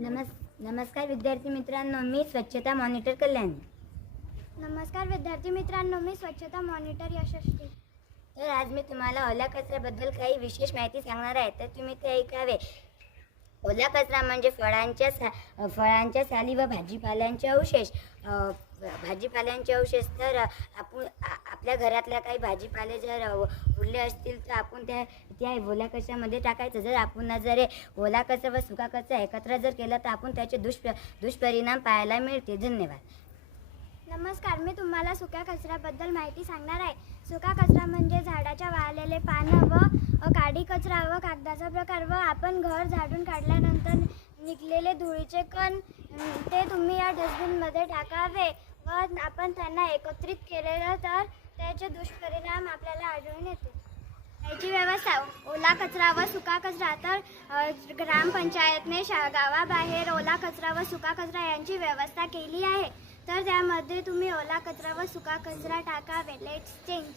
नमस्कार विद्यार्थी मित्रांनो, मी स्वच्छता मॉनिटर कल्याणी. नमस्कार विद्यार्थी मित्रांनो, मी स्वच्छता मॉनिटर यशस्वी. तर आज मी तुम्हाला ओला कचऱ्याबद्दल काही विशेष माहिती सांगणार आहे, तर तुम्ही ते ऐकावे. ओला कचरा म्हणजे फळांच्या साली व भाजीपाल्यांचे अवशेष. तर आपल्या घरातल्या काही भाजीपाले जर उरले असतील तर आपण त्या ओला कचऱ्यामध्ये टाकायचं. जर ओला कचरा व सुका कचरा एकत्र जर केला तर आपण त्याचे दुष्परिणाम पाहायला मिळते. धन्यवाद. नमस्कार, मी तुम्हाला सुक्या कचऱ्याबद्दल माहिती सांगणार आहे. सुका कचरा म्हणजे झाडाच्या वाळलेले पानं व काडी कचरा व कागदाचा प्रकार व आपण घर झाडून काढल्यानंतर निघलेले धुळीचे कण ते तुम्ही या डस्टबिनमध्ये टाकावे व आपण त्यांना एकत्रित केलेलं तर त्याचे दुष्परिणाम आपल्याला आढळून येते. याची व्यवस्था ओला कचरा व सुका कचरा तर ग्रामपंचायतने गावाबाहेर ओला कचरा व सुका कचरा यांची व्यवस्था केली आहे. तर त्यामध्ये तुम्ही ओला कचरा व सुका कचरा टाकावे. Let's change.